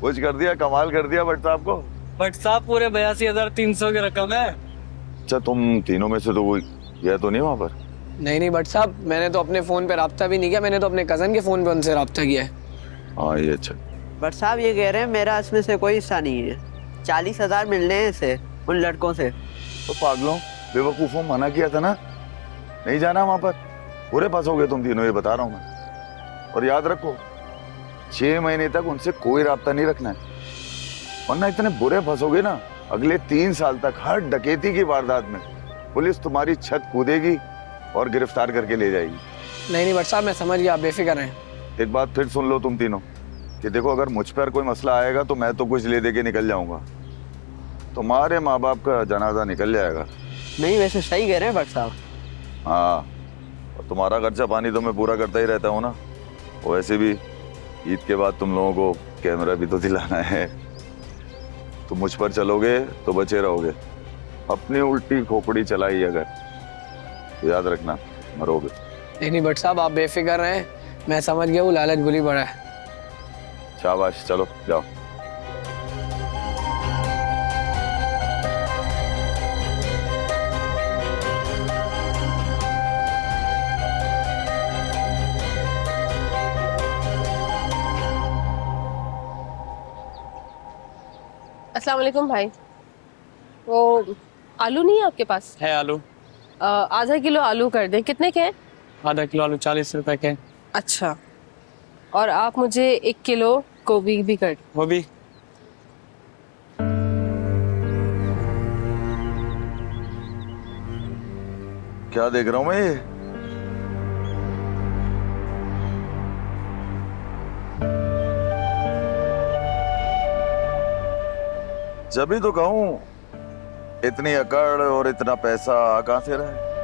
कुछ कर दिया, कमाल कर दिया भट्ट साहब को। बट साहब पूरे 82,300 की रकम है। अच्छा, तुम तीनों में से तो कोई गया तो नहीं वहां पर? नहीं बट साहब, मैंने तो अपने फोन पे राब्ता भी नहीं किया, मैंने तो अपने कजन के फोन पे उनसे राब्ता किया है। हाँ, ये अच्छा। बट साहब ये कह रहे हैं मेरा इसमें से कोई हिस्सा नहीं है। 40,000 मिलने हैं इसे उन लड़कों से। तो पागलों, बेवकूफों, मना किया था ना, नहीं जाना वहां पर। पूरे फंसोगे तुम तीनों, ये बता रहा हूं मैं। और याद रखो, 6 महीने तक उनसे कोई राब्ता नहीं रखना है, वरना इतने बुरे फंसोगे ना, अगले 3 साल तक हर डकैती की वारदात में पुलिस तुम्हारी छत कूदेगी और गिरफ्तार करके ले जाएगी। नहीं बट साहब, मैं समझ गया, आप बेफिक्र हैं। एक बात फिर सुन लो तुम तीनों, कि देखो अगर मुझ पर कोई मसला आएगा तो मैं तो कुछ ले दे के निकल जाऊंगा, तुम्हारे माँ बाप का जनाजा निकल जाएगा। नहीं वैसे सही कह रहे हैं बट साहब। हाँ, और तुम्हारा खर्चा पानी तो मैं पूरा करता ही रहता हूँ ना। वैसे भी ईद के बाद तुम लोगों को कैमरा भी तो दिलाना है। तुम मुझ पर चलोगे तो बचे रहोगे, अपनी उल्टी खोपड़ी चलाई अगर तो याद रखना, मरोगे। नहीं बट साहब, आप बेफिक्र हैं, मैं समझ गया, वो लालच बुरी बड़ा है। शाबाश, चलो जाओ। अस्सलाम वालेकुम भाई। वो आलू नहीं है आपके पास? है आलू। आधा किलो आलू कर दें। कितने के हैं? आधा किलो आलू 40 रुपए के। अच्छा, और आप मुझे 1 किलो गोभी भी कर दें। वो भी। क्या देख रहा हूँ मैं ये? जब भी तो कहूँ, इतनी अकड़ और इतना पैसा कहाँ से रहा है?